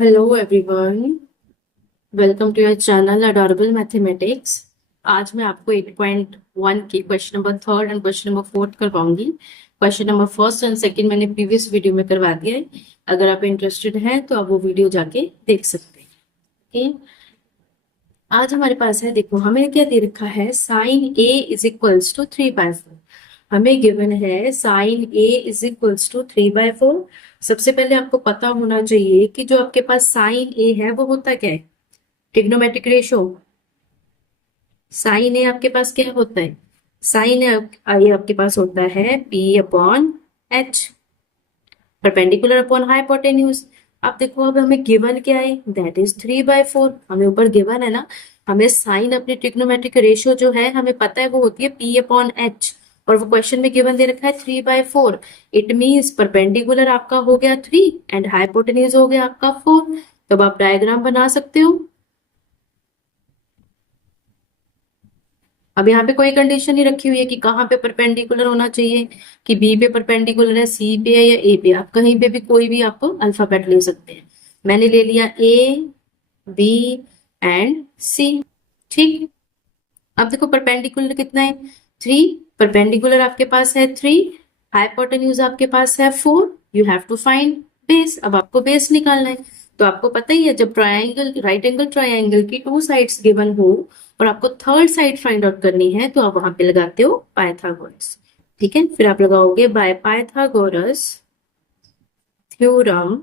Hello everyone, welcome to your channel adorable mathematics. आज मैं आपको 8.1 की question number third and question number fourth करवाऊंगी। Question number first and second मैंने previous video में करवा दिया है। अगर आप इंटरेस्टेड हैं तो आप वो वीडियो जाके देख सकते हैं। ओके, आज हमारे पास है, देखो हमें क्या दे रखा है, sine A is equals to 3/4। हमें गिवन है sine A is equals to 3/4। सबसे पहले आपको पता होना चाहिए कि जो आपके पास साइन ए है वो होता क्या है, ट्रिग्नोमेट्रिक रेशो। साइन ए आपके पास क्या होता है, साइन ए आपके पास होता है P upon H, perpendicular upon hypotenuse. अब देखो, अब हमें गिवन क्या है, दैट इज 3/4। हमें ऊपर गिवन है ना, हमें साइन अपनी ट्रिग्नोमेट्रिक रेशियो जो है हमें पता है वो होती है पी अपॉन एच, और वो क्वेश्चन में गिवन दे रखा है 3/4। इट मीन्स परपेंडिकुलर आपका हो गया 3 एंड हाइपोटेन्यूज हो गया आपका 4। तो अब आप डायग्राम बना सकते हो। अब यहाँ पे कोई कंडीशन नहीं रखी हुई है कि कहाँ पे परपेंडिकुलर होना चाहिए, कि बी पे परपेंडिकुलर है, सी पे है या ए पे। आप कहीं पे भी कोई भी आप अल्फाबेट ले सकते हैं। मैंने ले लिया ए, बी एंड सी। ठीक, अब देखो परपेंडिकुलर कितना है, 3। परपेंडिकुलर आपके पास है 3, हाइपोटेन्यूज आपके पास है 4। You have to find base. अब आपको बेस निकालना है। तो आपको पता ही है, जब ट्रायंगल, राइट एंगल ट्रायंगल की 2 साइड्स गिवन हो और आपको थर्ड साइड फाइंड आउट करनी है तो आप वहां पे लगाते हो पाइथागोरस। ठीक है, फिर आप लगाओगे by Pythagoras theorem.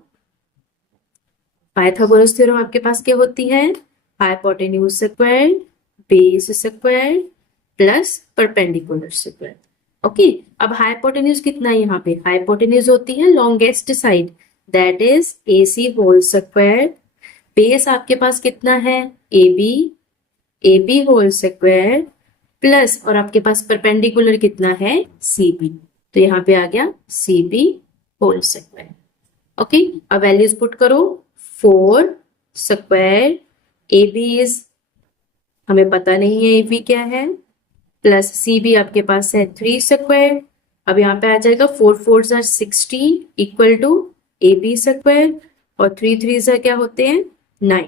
Pythagoras theorem आपके पास क्या होती है, hypotenuse square base square plus perpendicular square. Okay, अब हाइपोटेन्यूज कितना है, यहाँ पे हाइपोटेन्यूज होती है longest side, that is AC whole square. Base आपके पास कितना है, AB होल स्क्वायर प्लस, और आपके पास परपेंडिकुलर कितना है, CB। तो यहाँ पे आ गया CB होल स्क्वायर। ओके, अब वैल्यूज पुट करो, 4 स्क्वायर, AB इज, हमें पता नहीं है AB क्या है, प्लस CB आपके पास है 3 स्क्वायर। अब यहाँ पे आ जाएगा 4 4 are 16 equal to AB square, और 3 3 क्या होते हैं, 9।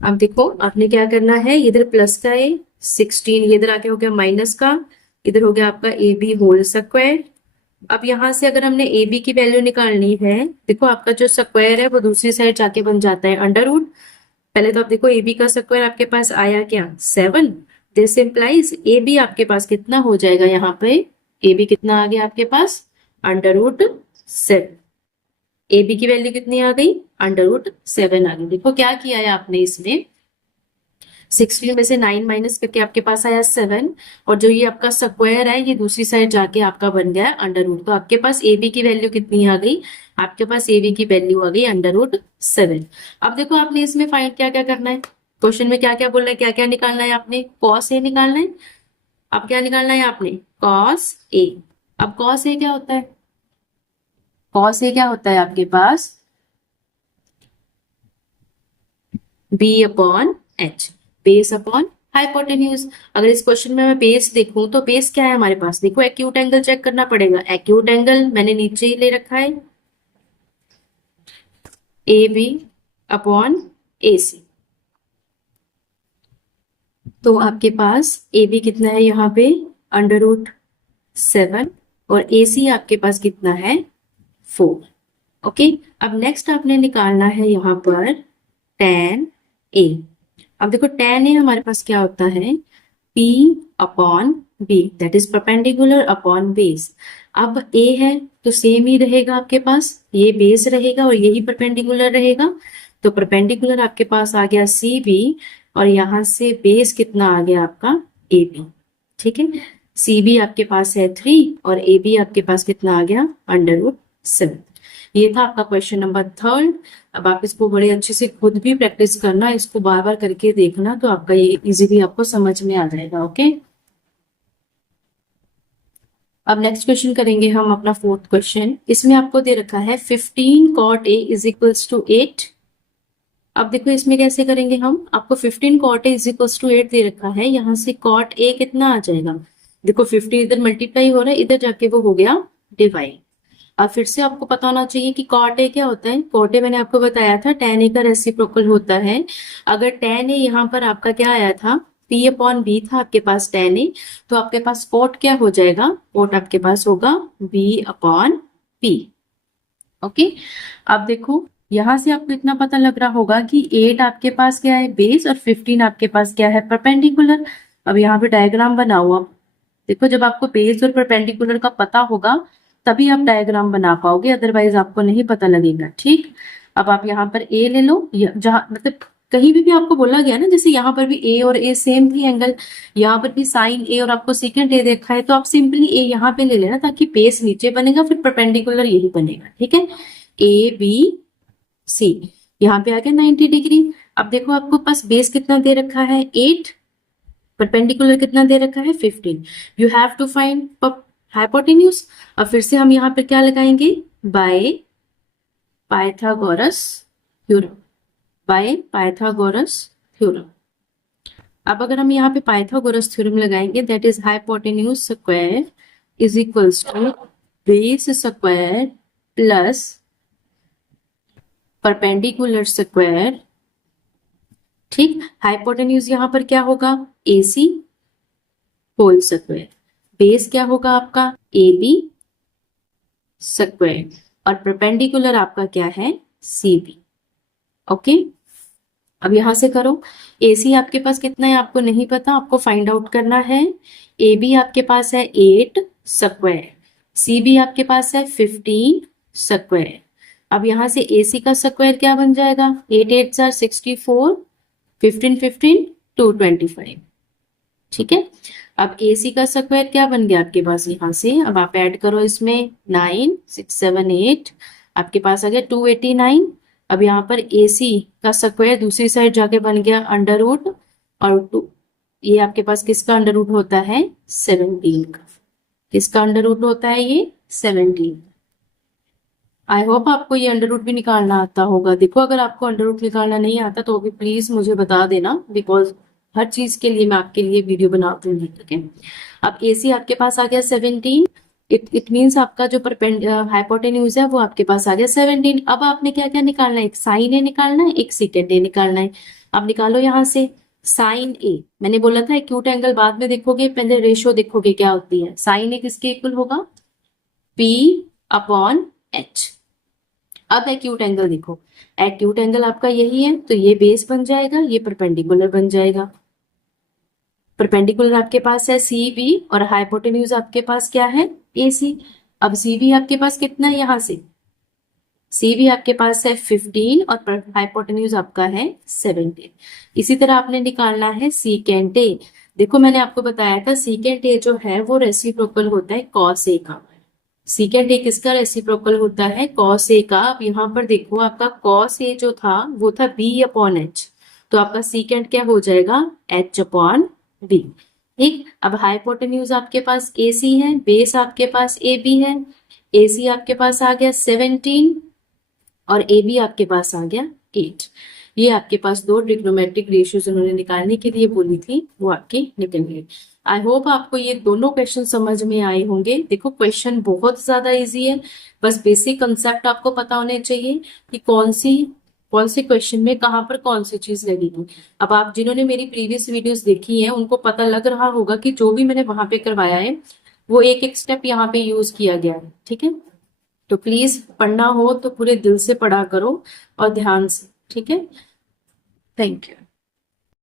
अब देखो आपने क्या करना है, इधर प्लस का है 16, ये इधर आके हो गया माइनस का, इधर हो गया आपका AB होल स्क्वायर। अब यहां से अगर हमने AB की वैल्यू निकालनी है, देखो आपका जो स्क्वायर है वो दूसरी साइड जाके बन जाता है अंडर रूट। पहले तो आप देखो AB का स्क्वायर आपके पास आया क्या, 7। दिस इंप्लाइज AB आपके पास कितना हो जाएगा, यहाँ पे AB कितना आ गया आपके पास, अंडर रूट 7। AB की वैल्यू कितनी आ गई, अंडर रूट 7 आ गई। देखो क्या किया है आपने, इसमें 16 में से 9 माइनस करके आपके पास आया 7, और जो ये आपका स्क्वायर है ये दूसरी साइड जाके आपका बन गया अंडर रूट। तो आपके पास AB की वैल्यू कितनी आ गई, आपके पास AB की वैल्यू आ गई अंडर रूट 7। अब देखो आपने इसमें फाइंड क्या क्या करना है, क्वेश्चन में क्या क्या बोल रहा है, क्या क्या निकालना है आपने, कॉस ए निकालना है। अब क्या निकालना है आपने, कॉस ए। अब कॉस ए क्या होता है, कॉस ए क्या होता है आपके पास, B upon H, base upon hypotenuse. अगर इस क्वेश्चन में मैं बेस देखूं तो बेस क्या है हमारे पास, देखो एक्यूट एंगल चेक करना पड़ेगा। एक्यूट एंगल मैंने नीचे ही ले रखा है, ए बी अपॉन ए सी। तो आपके पास ए बी कितना है यहाँ पे, अंडर रूट 7, और ए सी आपके पास कितना है, 4। ओके, अब नेक्स्ट आपने निकालना है यहाँ पर tan ए। अब देखो tan ए हमारे पास क्या होता है, P upon B, that is perpendicular upon base. अब A है तो सेम ही रहेगा आपके पास, ये बेस रहेगा और यही परपेंडिकुलर रहेगा। तो परपेंडिकुलर आपके पास आ गया CB, और यहां से बेस कितना आ गया आपका AB। ठीक है, CB आपके पास है 3 और AB आपके पास कितना आ गया, अंडर रूट 7। ये था आपका क्वेश्चन नंबर थर्ड। अब आप इसको बड़े अच्छे से खुद भी प्रैक्टिस करना, इसको बार बार करके देखना, तो आपका ये इजीली आपको समझ में आ जाएगा। ओके, अब नेक्स्ट क्वेश्चन करेंगे हम अपना फोर्थ क्वेश्चन। इसमें आपको दे रखा है 15 cot a is equals to 8। अब देखो इसमें कैसे करेंगे हम, आपको 15 cot a is equals to 8 दे रखा है, यहाँ से cot a कितना आ जाएगा, देखो 15 इधर मल्टीप्लाई हो रहा है, इधर जाके वो हो गया डिवाइड। अब फिर से आपको पता होना चाहिए कि कॉट ए क्या होता है। कॉट ए मैंने आपको बताया था tan ए का रेसिप्रोकल होता है। अगर tan ए यहाँ पर आपका क्या आया था, P अपॉन B था आपके पास tan ए, तो आपके पास कॉट क्या हो जाएगा, कॉट आपके पास होगा B अपॉन P। ओके, अब देखो यहां से आपको इतना पता लग रहा होगा कि 8 आपके पास क्या है बेस और 15 आपके पास क्या है परपेंडिकुलर। अब यहाँ पे डायग्राम बनाओ आप। देखो जब आपको बेस और परपेंडिकुलर का पता होगा तभी आप डायग्राम बना पाओगे, अदरवाइज आपको नहीं पता लगेगा। ठीक, अब आप यहाँ पर ए ले लो, जहां मतलब कहीं भी आपको बोला गया ना, जैसे यहाँ पर भी ए और ए सेम थी एंगल, यहाँ पर भी साइन ए और आपको सेकंड ए देखा है, तो आप सिंपली ए यहाँ पे ले लेना ताकि बेस नीचे बनेगा, फिर परपेंडिकुलर यही बनेगा। ठीक है, ए बी सी, यहाँ पे आ गया 90 डिग्री। अब देखो आपको पास बेस कितना दे रखा है 8, परपेंडिकुलर कितना दे रखा है 15। You have to find hypotenuse. अब फिर से हम यहाँ पे क्या लगाएंगे, by Pythagoras theorem, by Pythagoras theorem. अब अगर हम यहाँ पे पाइथागोरस थ्योरम लगाएंगे, that is hypotenuse square is equals to base square plus perpendicular square. ठीक, हाइपोटेन्यूज यहाँ पर क्या होगा AC होल स्क्वायर, बेस क्या होगा आपका AB स्क्वायर, और परपेंडिकुलर आपका क्या है CB। ओके, अब यहां से करो। AC आपके पास कितना है आपको नहीं पता, आपको फाइंड आउट करना है। AB आपके पास है 8 स्क्वायर, CB आपके पास है 15 स्क्वायर। अब यहां से AC का स्क्वायर क्या बन जाएगा, 8 8 आर 64, 15 15 225। ठीक है, अब AC का स्क्वायर क्या बन गया आपके पास यहाँ से, अब आप ऐड करो इसमें 9 6 7 8, आपके पास आ गया 289। अब यहाँ पर AC का स्क्वायर दूसरी साइड जाके बन गया अंडर रूट, और ये आपके पास किसका अंडर रूट होता है 17 का, किसका अंडर रूट होता है ये 17। आई होप आपको ये अंडर रूट भी निकालना आता होगा। देखो अगर आपको अंडर रूट निकालना नहीं आता तो भी प्लीज मुझे बता देना, बिकॉज हर चीज के लिए मैं आपके लिए वीडियो बना दूंगी। ठीक है, अब AC आपके पास आ गया 17, इट मीन्स आपका जो हाइपोटेन्यूज है वो आपके पास आ गया 17। अब आपने क्या क्या निकालना है, एक साइन ए निकालना है, एक सीकेंड ए निकालना है। अब निकालो यहाँ से साइन ए, मैंने बोला था एक्यूट एंगल बाद में देखोगे, पहले रेशियो देखोगे क्या होती है। साइन ए किसके इक्वल होगा, P अपॉन H। अब एक्यूट एंगल देखो, एक्यूट एंगल आपका यही है, तो ये बेस बन जाएगा, ये परपेंडिकुलर बन जाएगा। परपेंडिकुलर आपके पास है CB और हाइपोटेन्यूज आपके पास क्या है AC। अब CB आपके पास कितना है, यहाँ से CB आपके पास है 15 और हाइपोटेन्यूज आपका है 17। इसी तरह आपने निकालना है सीकेंट ए। देखो मैंने आपको बताया था सीकेंट ए जो है वो रेसिप्रोकल होता है कॉस ए का। सीकेंट ए किसका रेसिप्रोकल होता है, कॉस ए का। अब यहाँ पर देखो आपका कॉस ए जो था वो था B अपॉन H, तो आपका सीकेंट क्या हो जाएगा H अपॉन B। ठीक, अब हाइपोटेन्यूज आपके पास AC है, बेस आपके पास AB है, AC आपके पास आ गया 17 और AB आपके पास आ गया 8। ये आपके पास दो ट्रिग्नोमेट्रिक रेशियोज उन्होंने निकालने के लिए बोली थी, वो आपके निकल गए। आई होप आपको ये दोनों क्वेश्चन समझ में आए होंगे। देखो क्वेश्चन बहुत ज्यादा इजी है, बस बेसिक कंसेप्ट आपको पता होने चाहिए कि कौन से क्वेश्चन में कहाँ पर कौन सी चीज लगेगी। अब आप जिन्होंने मेरी प्रीवियस वीडियोस देखी है उनको पता लग रहा होगा कि जो भी मैंने वहां पे करवाया है वो एक एक स्टेप यहाँ पे यूज किया गया है। ठीक है, तो प्लीज पढ़ना हो तो पूरे दिल से पढ़ा करो और ध्यान से। ठीक है, थैंक यू।